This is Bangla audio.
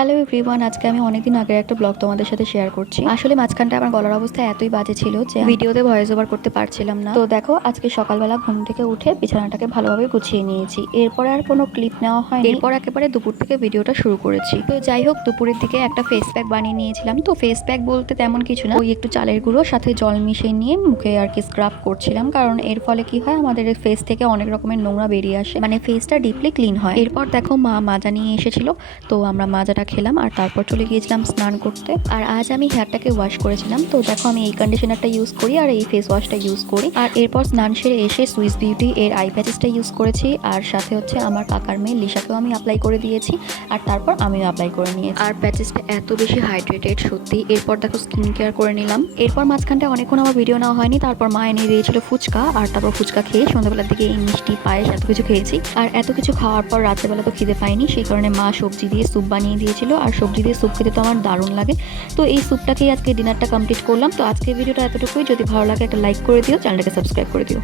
হ্যালো এভরিওয়ান, আজকে আমি অনেকদিন আগের একটা ব্লগ তোমাদের সাথে শেয়ার করছি। আসলে মাঝখানটা আমার গলার অবস্থা এতই বাজে ছিল যে ভিডিওতে ভয়েস ওভার করতে পারছিলাম না। তো দেখো, আজকে সকালবেলা ঘুম থেকে উঠে বিছানাটাকে ভালোভাবে গুছিয়ে নিয়েছি। এরপরে আর কোনো ক্লিপ নেওয়া হয়নি, এরপর একেবারে দুপুর থেকে ভিডিওটা শুরু করেছি। তো যাই হোক, দুপুরের দিকে একটা ফেস প্যাক বানিয়ে নিয়েছিলাম। তো ফেস প্যাক বলতে তেমন কিছু না, ওই একটু চালের গুঁড়ো সাথে জল মিশিয়ে নিয়ে মুখে আর কি স্ক্রাব করছিলাম, কারণ এর ফলে কি হয়, আমাদের ফেস থেকে অনেক রকমের নোংরা বেরিয়ে আসে, মানে ফেসটা ডিপলি ক্লিন হয়। এরপর দেখো, মা মাজা নিয়ে এসেছিল, তো আমরা মাজাটা খেলাম আর তারপর চলে গিয়েছিলাম স্নান করতে। আর আজ আমি হেয়ারটাকে ওয়াশ করেছিলাম। তো দেখো, আমি এই কন্ডিশনারটা ইউজ করি আর এই ফেস ওয়াশটা ইউজ করি। আর এরপর স্নান সেরে এসে সুইস বিউটি এর আই প্যাচেসটা ইউজ করেছি, আর সাথে হচ্ছে আমার কাকার মেয়ে লিসাকেও আমি অ্যাপ্লাই করে দিয়েছি, আর তারপর আমিও অ্যাপ্লাই করে নিয়েছি। আর প্যাচেসটা এত বেশি হাইড্রেটেড সত্যি। এরপর দেখো, স্কিন কেয়ার করে নিলাম। এরপর মাঝখানটা অনেকক্ষণ আমার ভিডিও নেওয়া হয়নি, তারপর মা এনে দিয়েছিল ফুচকা, আর তারপর ফুচকা খেয়ে সন্ধ্যাবেলার দিকে এই মিষ্টি পায়েস এত কিছু খেয়েছি। আর এত কিছু খাওয়ার পর রাত্রেবেলা তো খিদে পাইনি, সেই কারণে মা সবজি দিয়ে স্যুপ বানিয়ে দিয়েছিল, আর সবজি দিয়ে স্যুপ খেতে তো আমার দারুণ লাগে। তো এই স্যুপটাকেই আজকে ডিনারটা কমপ্লিট করলাম। তো আজকের ভিডিওটা এতটুকুই। যদি ভালো লাগে একটা লাইক করে দিও, চ্যানেলটাকে সাবস্ক্রাইব করে দিও।